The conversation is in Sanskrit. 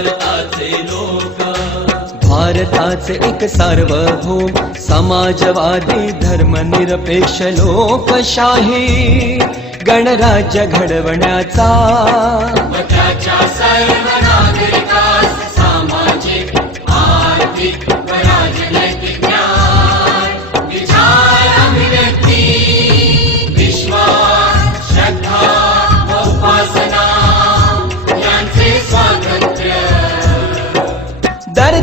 लोक एक सार्वभौम समाजवादी धर्मनिरपेक्ष लोकशाही गणराज्य घडवण्याचा